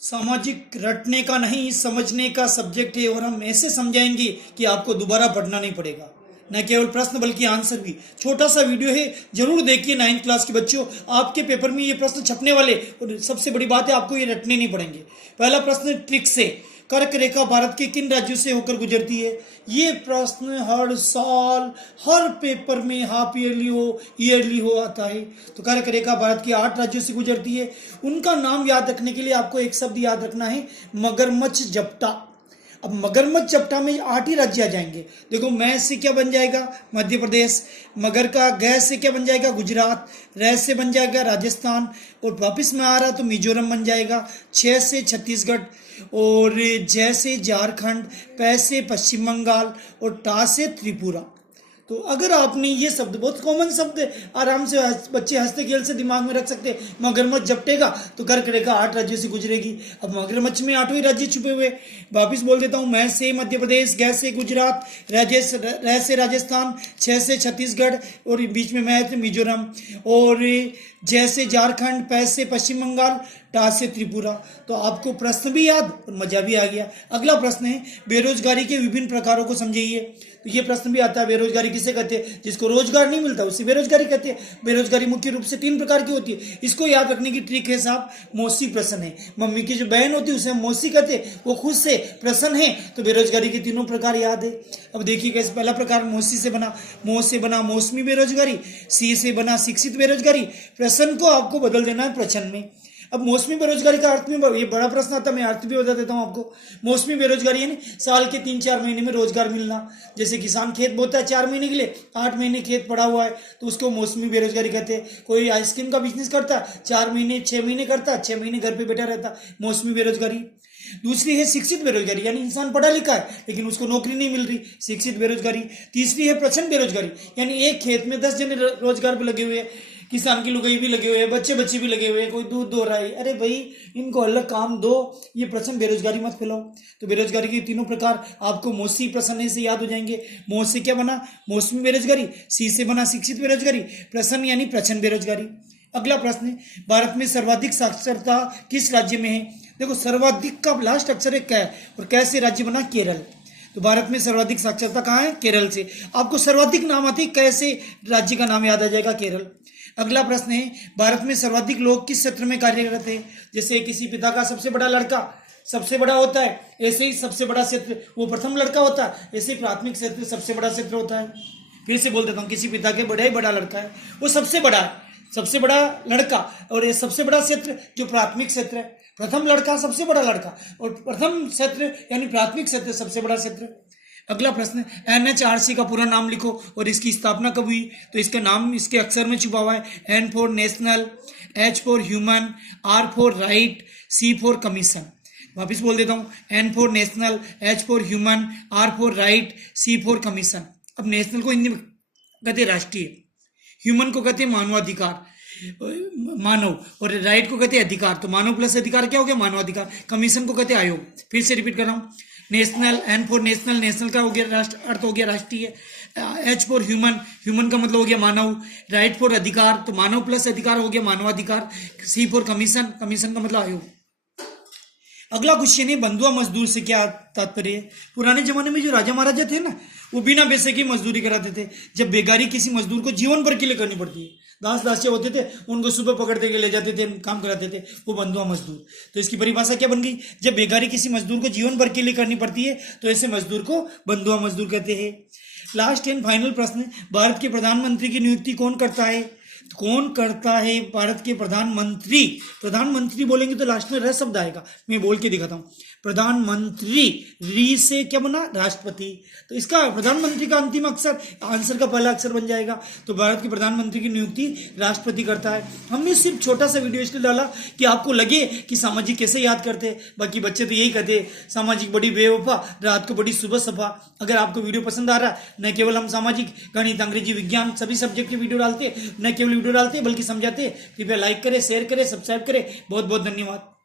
सामाजिक रटने का नहीं समझने का सब्जेक्ट है और हम ऐसे समझाएंगे कि आपको दोबारा पढ़ना नहीं पड़ेगा। न केवल प्रश्न बल्कि आंसर भी। छोटा सा वीडियो है, जरूर देखिए। 9th क्लास के बच्चों, आपके पेपर में ये प्रश्न छपने वाले और सबसे बड़ी बात है आपको ये रटने नहीं पड़ेंगे। पहला प्रश्न ट्रिक से, कर्क रेखा भारत के किन राज्यों से होकर गुजरती है? ये प्रश्न हर साल हर पेपर में हाफ ईयरली हो ईयरली हो आता है। तो कर्क रेखा भारत के 8 राज्यों से गुजरती है। उनका नाम याद रखने के लिए आपको एक शब्द याद रखना है, मगरमच्छ जपटा। अब मगरमच्छ जपटा में 8 ही राज्य आ जाएंगे। देखो, मैं से क्या बन जाएगा? मध्य प्रदेश। मगर का गै से क्या बन जाएगा? गुजरात। रै से बन जाएगा राजस्थान। और वापिस में आ रहा तो मिजोरम बन जाएगा। 6 से छत्तीसगढ़। और जय से झारखंड। पै से पश्चिम बंगाल। और टा से त्रिपुरा। तो अगर आपने ये शब्द, बहुत कॉमन शब्द है, आराम से बच्चे हंसते खेल से दिमाग में रख सकते हैं। मगरमच्छ जपटेगा तो कर्क रेखा 8 राज्यों से गुजरेगी। अब मगरमच्छ में 8वें राज्य छुपे हुए। वापिस बोल देता हूँ, मैं से मध्य प्रदेश, गै से गुजरात, रै से राजस्थान, 6 से छत्तीसगढ़ और बीच में मैं मिजोरम, और जय से झारखंड, पै से पश्चिम बंगाल, टा से त्रिपुरा। तो आपको प्रश्न भी याद और मजा भी आ गया। अगला प्रश्न है, बेरोजगारी के विभिन्न प्रकारों को समझिए। तो ये प्रश्न भी आता है, बेरोजगारी किसे कहते हैं? जिसको रोजगार नहीं मिलता उसे बेरोजगारी कहते हैं। बेरोजगारी मुख्य रूप से 3 प्रकार की होती है। इसको याद रखने की ट्रिक है साहब, मौसी प्रश्न है। मम्मी की जो बहन होती है उसे हम मौसी कहते हैं, वो खुद से प्रश्न है। तो बेरोजगारी के 3 प्रकार याद है। अब देखिए कैसे। पहला प्रकार मौसी से बना, मौ से बना मौसमी बेरोजगारी, सी से बना शिक्षित बेरोजगारी। प्रश्न को आपको बदल देना है प्रश्न में। अब मौसमी बेरोजगारी का अर्थ में, ये बड़ा प्रश्न आता है, मैं अर्थ भी बता देता हूँ आपको। मौसमी बेरोजगारी यानी साल के 3-4 महीने में रोजगार मिलना। जैसे किसान खेत बोता है 4 महीने के लिए, 8 महीने खेत पड़ा हुआ है तो उसको मौसमी बेरोजगारी कहते हैं। कोई आइसक्रीम का बिजनेस करता है, 4 महीने 6 महीने करता है, 6 महीने घर पे बैठा रहता, मौसमी बेरोजगारी। दूसरी है शिक्षित बेरोजगारी, यानी इंसान पढ़ा लिखा है लेकिन उसको नौकरी नहीं मिल रही, शिक्षित बेरोजगारी। तीसरी है प्रच्छन्न बेरोजगारी, यानी एक खेत में 10 जने रोजगार पे लगे हुए हैं, किसान की लुगाई भी लगे हुए हैं, बच्चे बच्चे भी लगे हुए हैं, कोई दूध दो रहा है, अरे भाई इनको अलग काम दो। ये प्रश्न बेरोजगारी मत फैलाओ। तो बेरोजगारी के 3 प्रकार आपको मौसी प्रश्न से याद हो जाएंगे। मौ से क्या बना? मौसमी बेरोजगारी। सी से बना शिक्षित बेरोजगारी। प्रश्न यानी प्रच्छन्न बेरोजगारी। अगला प्रश्न है, भारत में सर्वाधिक साक्षरता किस राज्य में है? देखो, सर्वाधिक का लास्ट अक्षर है कै, और कै से राज्य बना केरल। तो भारत में सर्वाधिक साक्षरता कहाँ है? केरल से। आपको सर्वाधिक नाम आते, कैसे राज्य का नाम याद आ जाएगा? केरल। अगला प्रश्न है, भारत में सर्वाधिक लोग किस क्षेत्र में कार्यरत है? जैसे किसी पिता का सबसे बड़ा लड़का सबसे बड़ा होता है, ऐसे ही सबसे बड़ा क्षेत्र वो प्रथम लड़का होता है, ऐसे ही प्राथमिक क्षेत्र सबसे बड़ा क्षेत्र होता है। फिर से बोल देता हूँ, किसी पिता के बड़ा लड़का है, वो सबसे बड़ा है, सबसे बड़ा लड़का, और ये सबसे बड़ा क्षेत्र जो प्राथमिक क्षेत्र है। प्रथम लड़का सबसे बड़ा लड़का, और प्रथम क्षेत्र यानी प्राथमिक क्षेत्र सबसे बड़ा क्षेत्र। अगला प्रश्न, NHRC का पूरा नाम लिखो और इसकी स्थापना कब हुई? तो इसका नाम इसके अक्षर में छुपा हुआ है। N for national, H for human, R for right, C for commission. वापिस बोल देता हूँ, N for national, H for human, R for right, C for commission. अब नेशनल को हिंदी में कहते हैं राष्ट्रीय, ह्यूमन को कहते हैं मानवाधिकार, मानव, और राइट को कहते हैं अधिकार। तो मानव प्लस अधिकार क्या हो गया? मानवाधिकार। कमीशन को कहते हैं आयोग। फिर से रिपीट कर रहा हूँ, national, N for national, national का हो गया राष्ट्र, अर्थ हो गया राष्ट्रीय। एच फॉर ह्यूमन, ह्यूमन का मतलब हो गया मानव। राइट फॉर अधिकार, तो मानव प्लस अधिकार हो गया मानवाधिकार। सी फॉर कमीशन, कमीशन का मतलब आयोग। अगला क्वेश्चन है, बंधुआ मजदूर से क्या तात्पर्य है? पुराने जमाने में जो राजा महाराजा थे ना, वो बिना पैसे की मजदूरी कराते थे। जब बेगारी किसी मजदूर को जीवन भर के लिए करनी पड़ती है, दास दासिया होते थे, उनको सुबह पकड़ते के ले जाते थे, काम कराते थे, वो बंधुआ मजदूर। तो इसकी परिभाषा क्या बन गई? जब बेगारी किसी मजदूर को जीवन भर के लिए करनी पड़ती है तो ऐसे मजदूर को बंधुआ मजदूर कहते हैं। लास्ट एंड फाइनल प्रश्न, भारत के प्रधानमंत्री की नियुक्ति कौन करता है? कौन करता है? भारत के प्रधानमंत्री। प्रधानमंत्री बोलेंगे तो लास्ट में र शब्द आएगा, मैं बोल के दिखाता हूँ। प्रधानमंत्री, री से क्या बना? राष्ट्रपति। तो इसका प्रधानमंत्री का अंतिम अक्षर आंसर का पहला अक्षर बन जाएगा। तो भारत के प्रधानमंत्री की नियुक्ति राष्ट्रपति करता है। हमने सिर्फ छोटा सा वीडियो इसलिए डाला कि आपको लगे कि सामाजिक कैसे याद करते हैं। बाकी बच्चे तो यही कहते, सामाजिक बड़ी बेवफा, रात को बड़ी सुबह सफा। अगर आपको वीडियो पसंद आ रहा है, न केवल हम सामाजिक, गणित, अंग्रेजी, विज्ञान सभी सब्जेक्ट के वीडियो डालते, न केवल वीडियो डालते बल्कि समझाते, कृपया लाइक करें, शेयर करें, सब्सक्राइब करें। बहुत बहुत धन्यवाद।